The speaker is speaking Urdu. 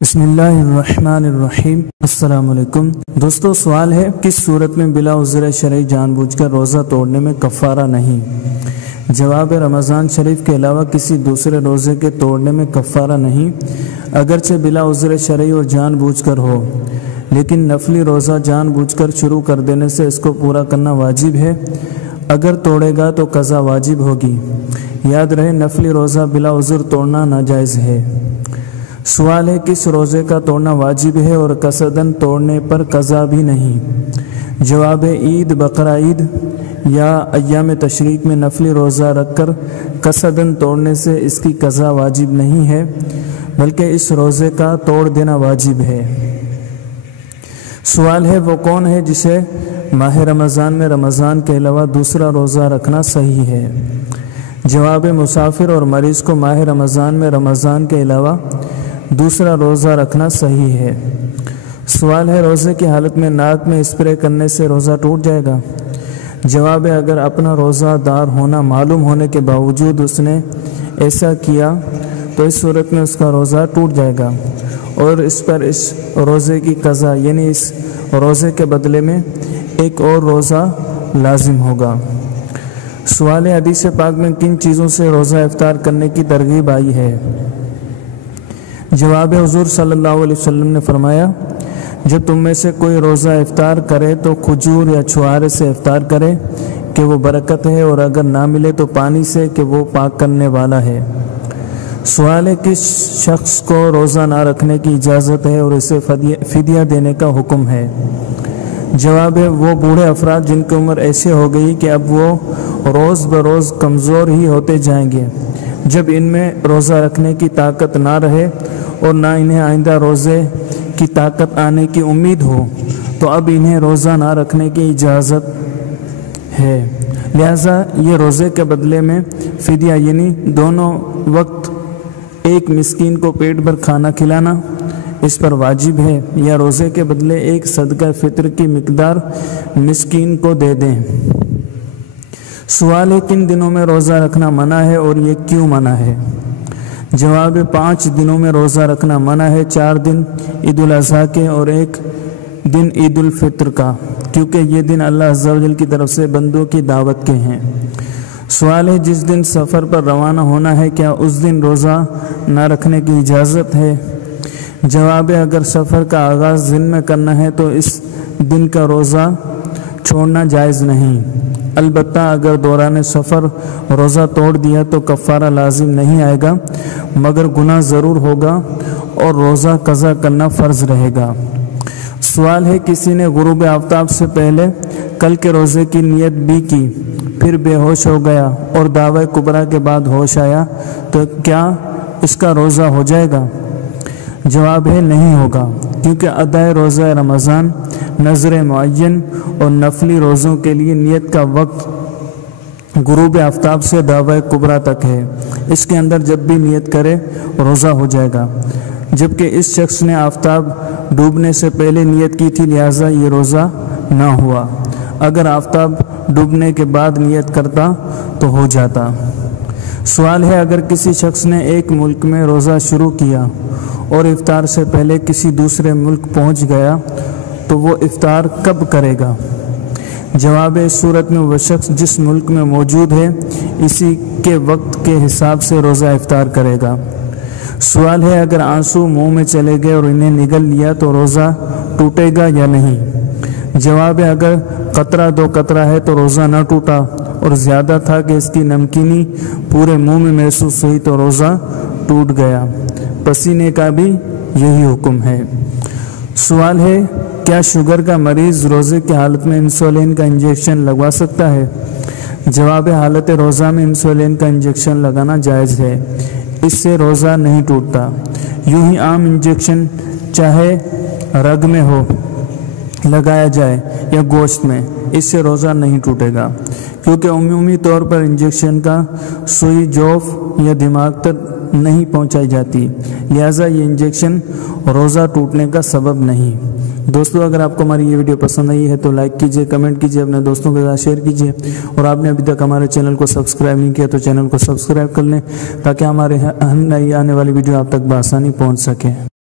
بسم اللہ الرحمن الرحیم۔ السلام علیکم دوستو، سوال ہے کس صورت میں بلا عذر شرعی جان بوجھ کر روزہ توڑنے میں کفارہ نہیں؟ جواب، رمضان شریف کے علاوہ کسی دوسرے روزے کے توڑنے میں کفارہ نہیں، اگرچہ بلا عذر شرعی اور جان بوجھ کر ہو، لیکن نفلی روزہ جان بوجھ کر شروع کر دینے سے اس کو پورا کرنا واجب ہے۔ اگر توڑے گا تو قضا واجب ہوگی۔ یاد رہے، نفلی روزہ بلا عذر توڑنا ناجائز ہے۔ سوال ہے کس روزے کا توڑنا واجب ہے اور قصدن توڑنے پر قضا بھی نہیں؟ جواب، عید، بقرہ عید یا ایام تشریق میں نفلی روزہ رکھ کر قصدن توڑنے سے اس کی قضا واجب نہیں ہے، بلکہ اس روزے کا توڑ دینا واجب ہے۔ سوال ہے وہ کون ہے جسے ماہ رمضان میں رمضان کے علاوہ دوسرا روزہ رکھنا صحیح ہے؟ جواب، مسافر اور مریض کو ماہ رمضان میں رمضان کے علاوہ دوسرا روزہ رکھنا صحیح ہے۔ سوال ہے روزے کی حالت میں ناک میں اسپرے کرنے سے روزہ ٹوٹ جائے گا؟ جواب، اگر اپنا روزہ دار ہونا معلوم ہونے کے باوجود اس نے ایسا کیا تو اس صورت میں اس کا روزہ ٹوٹ جائے گا اور اس پر اس روزے کی قضا یعنی اس روزے کے بدلے میں ایک اور روزہ لازم ہوگا۔ سوال ہے حدیث پاک میں کن چیزوں سے روزہ افطار کرنے کی ترغیب آئی ہے؟ جواب، حضور صلی اللہ علیہ وسلم نے فرمایا، جب تم میں سے کوئی روزہ افطار کرے تو کھجور یا چھوارے سے افطار کرے کہ وہ برکت ہے، اور اگر نہ ملے تو پانی سے کہ وہ پاک کرنے والا ہے۔ سوال ہے کس شخص کو روزہ نہ رکھنے کی اجازت ہے اور اسے فدیہ دینے کا حکم ہے؟ جواب، وہ بوڑھے افراد جن کی عمر ایسے ہو گئی کہ اب وہ روز بروز کمزور ہی ہوتے جائیں گے، جب ان میں روزہ رکھنے کی طاقت نہ رہے اور نہ انہیں آئندہ روزے کی طاقت آنے کی امید ہو تو اب انہیں روزہ نہ رکھنے کی اجازت ہے۔ لہذا یہ روزے کے بدلے میں فدیہ یعنی دونوں وقت ایک مسکین کو پیٹ بھر کھانا کھلانا اس پر واجب ہے، یا روزے کے بدلے ایک صدقہ فطر کی مقدار مسکین کو دے دیں۔ سوال ہے کن دنوں میں روزہ رکھنا منع ہے اور یہ کیوں منع ہے؟ جواب، 5 دنوں میں روزہ رکھنا منع ہے، 4 دن عید الاضحیٰ کے اور 1 دن عید الفطر کا، کیونکہ یہ دن اللہ عز و جل کی طرف سے بندوں کی دعوت کے ہیں۔ سوال ہے جس دن سفر پر روانہ ہونا ہے کیا اس دن روزہ نہ رکھنے کی اجازت ہے؟ جواب، اگر سفر کا آغاز دن میں کرنا ہے تو اس دن کا روزہ چھوڑنا جائز نہیں، البتہ اگر دوران سفر روزہ توڑ دیا تو کفارہ لازم نہیں آئے گا، مگر گناہ ضرور ہوگا اور روزہ قضا کرنا فرض رہے گا۔ سوال ہے کسی نے غروب آفتاب سے پہلے کل کے روزے کی نیت بھی کی، پھر بے ہوش ہو گیا اور دعوی کبریٰ کے بعد ہوش آیا تو کیا اس کا روزہ ہو جائے گا؟ جواب ہے نہیں ہوگا، کیونکہ ادائے روزہ رمضان نظر معین اور نفلی روزوں کے لیے نیت کا وقت غروب آفتاب سے دعوی کبریٰ تک ہے، اس کے اندر جب بھی نیت کرے روزہ ہو جائے گا، جبکہ اس شخص نے آفتاب ڈوبنے سے پہلے نیت کی تھی، لہٰذا یہ روزہ نہ ہوا۔ اگر آفتاب ڈوبنے کے بعد نیت کرتا تو ہو جاتا۔ سوال ہے اگر کسی شخص نے ایک ملک میں روزہ شروع کیا اور افطار سے پہلے کسی دوسرے ملک پہنچ گیا تو وہ افطار کب کرے گا؟ جواب، اس صورت میں وہ شخص جس ملک میں موجود ہے اسی کے وقت کے حساب سے روزہ افطار کرے گا۔ سوال ہے اگر آنسو منہ میں چلے گئے اور انہیں نگل لیا تو روزہ ٹوٹے گا یا نہیں؟ جواب، اگر قطرہ 2 قطرہ ہے تو روزہ نہ ٹوٹا، اور زیادہ تھا کہ اس کی نمکینی پورے منہ میں محسوس ہوئی تو روزہ ٹوٹ گیا۔ پسینے کا بھی یہی حکم ہے۔ سوال ہے کیا شوگر کا مریض روزے کی حالت میں انسولین کا انجیکشن لگوا سکتا ہے؟ جواب، حالت روزہ میں انسولین کا انجیکشن لگانا جائز ہے، اس سے روزہ نہیں ٹوٹتا۔ یوں ہی عام انجیکشن چاہے رگ میں ہو لگایا جائے یا گوشت میں، اس سے روزہ نہیں ٹوٹے گا، کیونکہ عمومی طور پر انجیکشن کا سوئی جوف یا دماغ تک نہیں پہنچائی جاتی، لہٰذا یہ انجیکشن روزہ ٹوٹنے کا سبب نہیں۔ دوستو، اگر آپ کو ہماری یہ ویڈیو پسند آئی ہے تو لائک کیجئے، کمنٹ کیجئے، اپنے دوستوں کے ساتھ شیئر کیجئے، اور آپ نے ابھی تک ہمارے چینل کو سبسکرائب نہیں کیا تو چینل کو سبسکرائب کر لیں تاکہ ہمارے نئی آنے والی ویڈیو آپ تک بآسانی پہنچ سکے۔